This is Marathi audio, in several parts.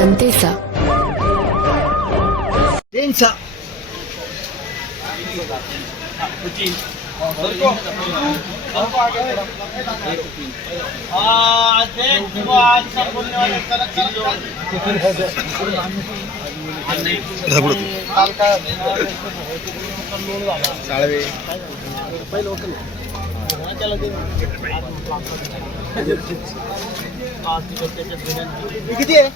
जनतेचा किती आहे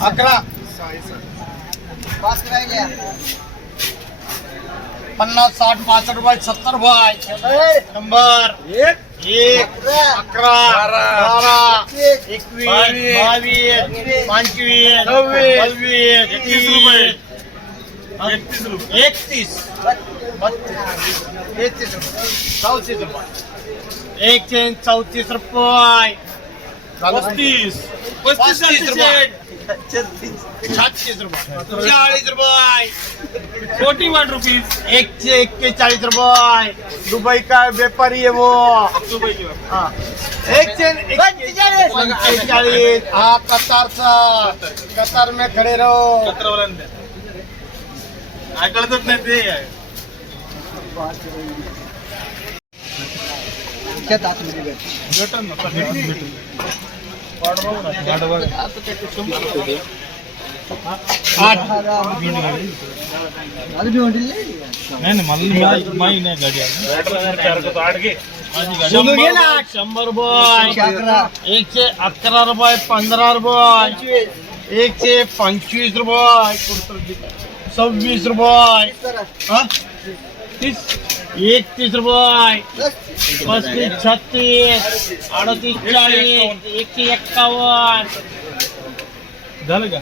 अकरा 50, 60, 65 रुपये 70 रुपये नंबर 1, 11, 12, 21, 22, 25, 26, 31, 32, 34 रुपये 134 रुपये 35 रुपये 36 रुपये 40 रुपये 41 रुपीज 141 रुपये दुबई का व्यापारी है वो हाँ 141 हाँ कतार में खड़े रहो ऐकतच नाही ते नाही 100 रुपये 111 रुपये 15 रुपये 125 रुपये 26 रुपये 31 रुपये 35, 36, 38, 40, 151 झालं का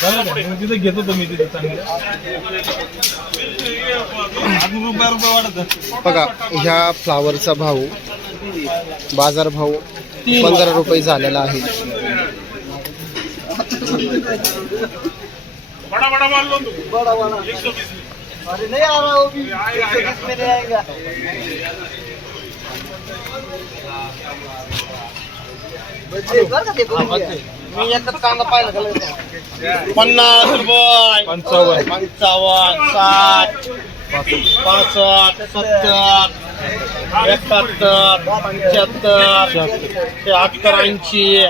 झालं का तिथे घेतो तुम्ही तिथे चांगलं रुपये वाढत बघा ह्या फ्लावरचा भाव बाजार भाव 15 रुपये झालेला आहे बडा बडा माल लो बडा बडा 120 अरे नहीं आ रहा वो भी 120 में नहीं आएगा मी एकच कांदा पाहिला 50 रुपये 55 60 65 70 71 75 81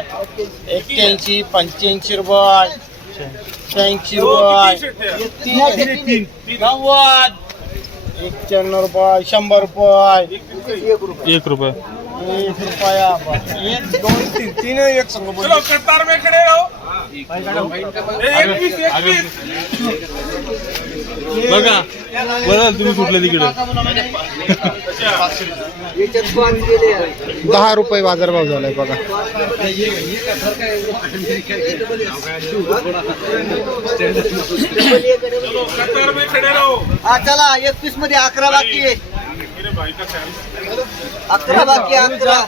81 85 रुपये 86 रुपये 90 91 रुपये 100 रुपये 1 रुपये 1 रुपया 1 2 3 तीन एक संग बोल चलो कतार में खड़े रहो 21 बघा बघा तुम्ही कुठल्या तिकडे 10 रुपये बाजारभाव झालाय बघा चलो कतार में खड़े रहो हा चला 31 मध्ये 11 बाकी आहे मेरे भाई का ख्याल 11 बाकी 11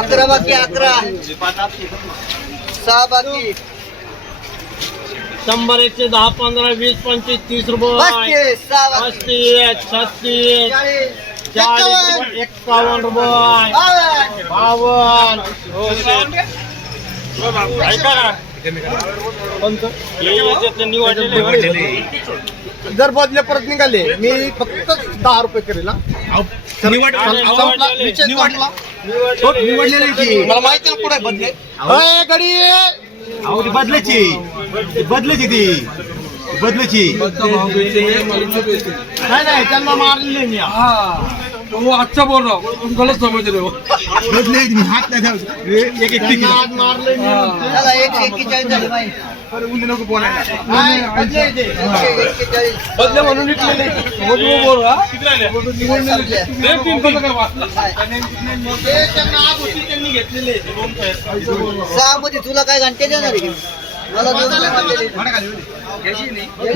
11 बाकी 11 6 बाकी 100 110 15 20 25 30 रुपये 35 36 40 51 रुपये 52 ऐका ना जर बदले परत निघाले मी फक्त 10 रुपये करेल मला माहिती ना पुढे बदले गडी बदलायची नाही त्यांना मारले मी वो अच्छा बोल रहा हूँ तुम गलत समझ रहे हो हात मारले बदले म्हणून निघले वो बोल रहा त्यांनी घेतलेले 6 मध्ये तुला काय घंटे देणार आहे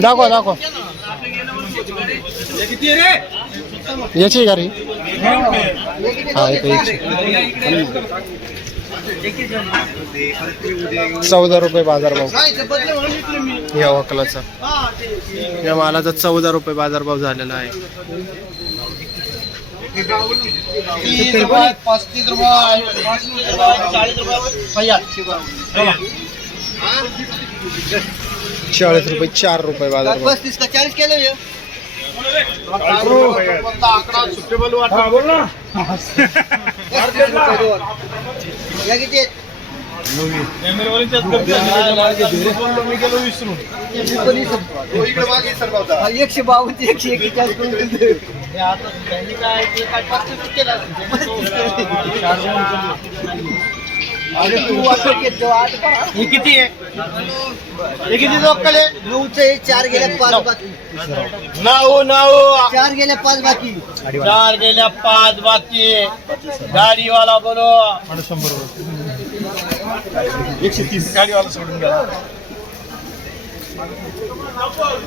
दाखवा दाखवा याची गाडी हा इथे 14 रुपये बाजारभाव या वकलाचा. या मालाचा 14 रुपये बाजारभाव झालेला आहे. 40 रुपये 4 रुपये बाजारभाव. 35 का 40 केलं हे? या किती आहेत? हा, 152 141 करून दिले. अरे तू आता घेतो आठ पहा. हे किती आहे? हे किती लोकल आहे? 9चे 4 गेल्या 5 बाकी. 4 गेल्या 5 बाकी. 4 गेल्या 5 बाकी. गाडीवाला बोलो 130 गाडीवाला सोडून गेला.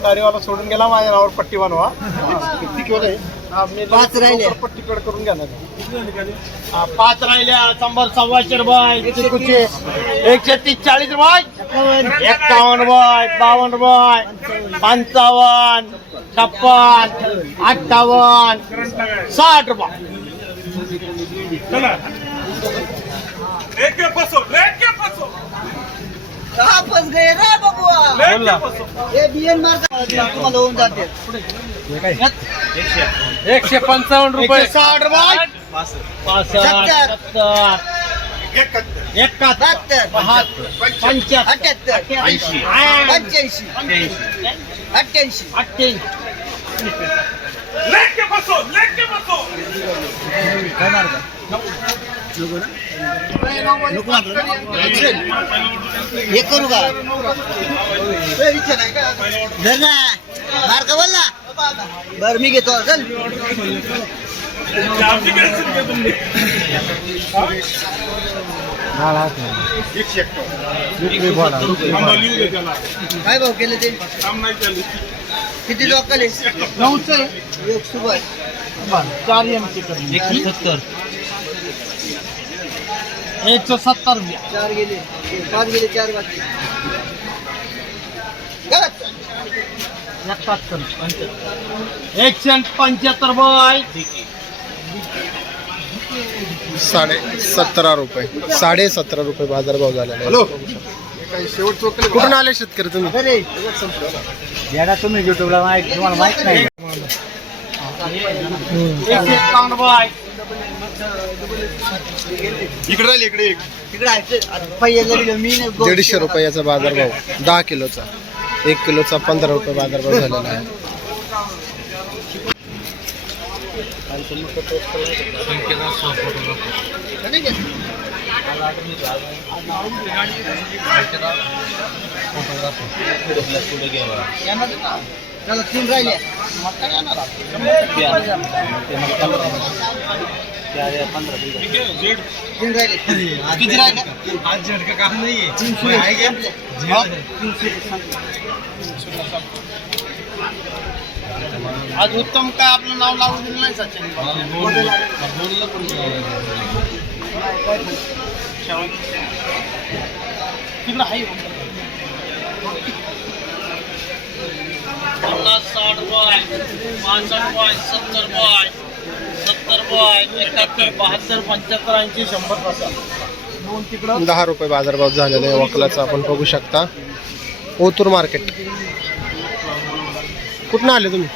गाडीवाला सोडून गेला. माझ्या नावावर पट्टी बनवा. किती किलो आहे? 5 राहिले. पट्टी कड करून घ्या ना. 5 राहिल्या. 100 125 रुपये. 130 40 रुपये. 51 रुपये. 52 रुपये. 55 56 58 60 रुपये. कहा फंस गए रे बबुआ. हे बियन मारता तुम्हाला होऊन जाते. 155 रुपये. 60 रुपये. 70 71 75 78 80 85 88 88 हे करू का? धर ना. मार का बोल ना. बरं मी घेतो. चल काय भाव केले ते? किती लोकल आहे? 9चे 1 सुबह 4 एमची 170 170 रुपये. 4 गेले 5 गेले 4 बाकी. गलत. 175 रुपये. 17.5 रुपये 17.5 रुपये बाजारभाव झालेला आहे. कुठून आले शेतकरी तुम्ही? अरे तुम्ही युट्यूबला तुम्हाला माहित नाही. 151 रुपये. इकडे तिकडे आहे. पहिल्याला दिलं मी नाही. 150 रुपयाचा बाजारभाव 10 किलोचा. 1 किलोचा 15 रुपये बाजारभाव झालेला आहे. चला 3 राहिले. 3 राहिले. किती राहिले? आज उत्तम काय आपलं नाव लावून दिलं नाही सचिन. तिकडं आहे 50 60 रुपये 65 रुपये 70 रुपये 70 रुपये 71 72 75 80 100 दोन तिकडं 10 रुपये बाजारभाव झालेला आहे वकलाचा. आपण बघू शकता. ओतूर मार्केट. कुठून आले तुम्ही?